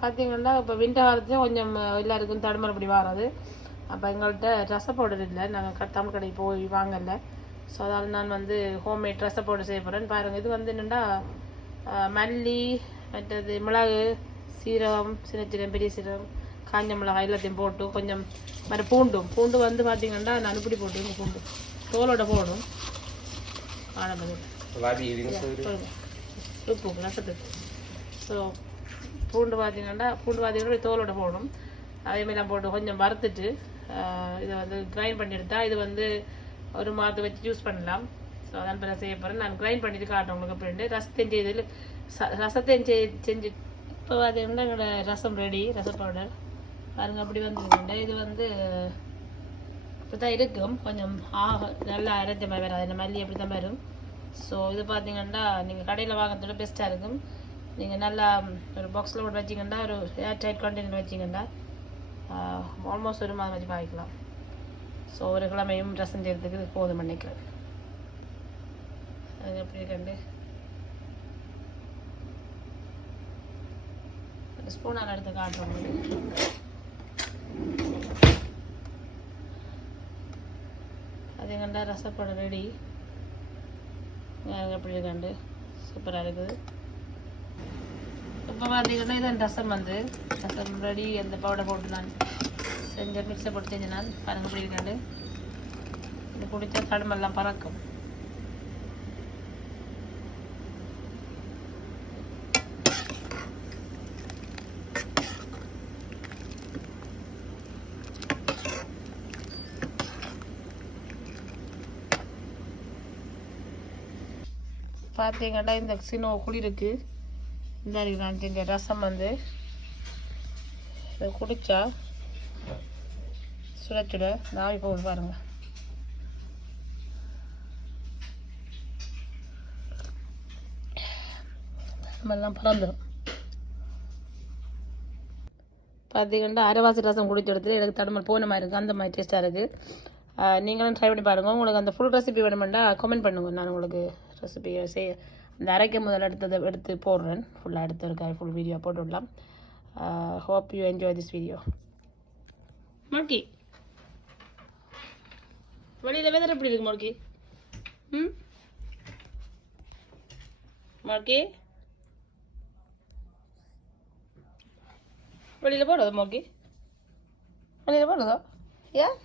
பார்த்தீங்கன்னா இப்போ விண்டர் காலத்துலேயும் கொஞ்சம் எல்லாருக்கும் தடுமல் அப்படி வராது. அப்போ எங்கள்கிட்ட ரச பவுடர் இல்லை. நாங்கள் தமிழ் கடைக்கு போய் வாங்கல. ஸோ அதால் நான் வந்து ஹோம்மேட் ரச பவுடர் செய்ய போகிறேன் பாருங்கள் இது வந்து என்னென்னா மல்லி மற்றது மிளகு சீரகம் சின்ன சின்ன பெரிய சீரகம் காஞ்ச மிளகாய் எல்லாத்தையும் போட்டு கொஞ்சம் மறு பூண்டும். பூண்டு வந்து பார்த்தீங்கன்னா நான் இப்படி போட்டு பூண்டு. தோலோட போடும். soda. உப்பு ரசத்துக்கு. ஸோ பூண்டு பார்த்தீங்கன்னா பூண்டு பார்த்தீங்கன்னா தோலோட போடணும். அதே மாதிரி நான் போட்டு கொஞ்சம் வறுத்துட்டு இதை வந்து கிரைண்ட் பண்ணி எடுத்தால் இது வந்து ஒரு மாதத்தை வச்சு யூஸ் பண்ணலாம். ஸோ அதான் இப்போ நான் செய்ய போகிறேன் நான் கிரைண்ட் பண்ணிட்டு காட்டுறேன் உங்களுக்கு அப்படின்ட்டு. ரசத்தையும் செய்ததில் ச- ரசத்தையும் செஞ்சு செஞ்சு இப்போ பார்த்தீங்கன்னா எங்களோட ரசம் ரெடி ரச பவுடர் பாருங்க அப்படி வந்துருக்குங்க இது வந்து இப்படி தான் இருக்கும். கொஞ்சம் ஆக நல்லா அரைஞ்ச மாதிரி வராது. மல்லி அப்படி தான் வரும். ஸோ இது பார்த்தீங்கன்னா நீங்கள் கடையில் வாங்குறதோட பெஸ்ட்டாக இருக்கும். நீங்கள் நல்லா ஒரு பாக்ஸில் போட்டு வச்சிங்கன்னா ஒரு ஏர் டைட் கண்டெய்னர் வச்சிங்கன்னா ஆல்மோஸ்ட் ஒரு மாதம் வச்சு பாய்க்கலாம் ஸோ ஒரு கிழமையும் ரசம் செய்யறதுக்கு இது போதும் நினைக்கிறேன். அது எப்படி கண்டு ஒரு ஸ்பூனால் எடுத்து காட்டுறோம் அது கண்டா ரசப்படம் ரெடி எப்படி இருக்காண்டு சூப்பராக இருக்குது. இப்போ பார்த்தீங்கன்னா இது ரசம் வந்து ரசம் ரெடி அந்த பவுடர் போட்டு நான் செஞ்ச மிக்ஸை போட்டு செஞ்ச நான் பாருங்க பிடிக்கிறாண்டு இது குடித்தா கடமெல்லாம் பறக்கும். பார்த்தீங்கன்னா இந்த சினோ குளிருக்கு இந்த நான் செஞ்ச ரசம் வந்து இதை குடிச்சா சுட சுட நாவி போகுது பாருங்க. நம்மெல்லாம் பறந்துடும் பார்த்தீங்கன்னா அரைவாசி ரசம் குடிச்ச இடத்துல எனக்கு தடுமல் போன மாதிரி இருக்குது அந்த மாதிரி டேஸ்ட்டாக இருக்குது நீங்களும் ட்ரை பண்ணி பாருங்கள் உங்களுக்கு அந்த ஃபுல் ரெசிபி வேணுமெண்டா கமெண்ட் பண்ணுங்க. நான் உங்களுக்கு ரெசிபியை செய்ய அந்த அரைக்க முதல்ல எடுத்ததை எடுத்து போடுறேன் ஃபுல்லாக எடுத்து இருக்க ஃபுல் வீடியோ போட்டு விடலாம் hope you enjoy this video marquee வெளியில் வெதர் எப்படி இருக்கு மார்க்கி ம் மார்க்கி வெளியில் போடுறதா மார்க்கி வெளியில் போடுறதா ஏன்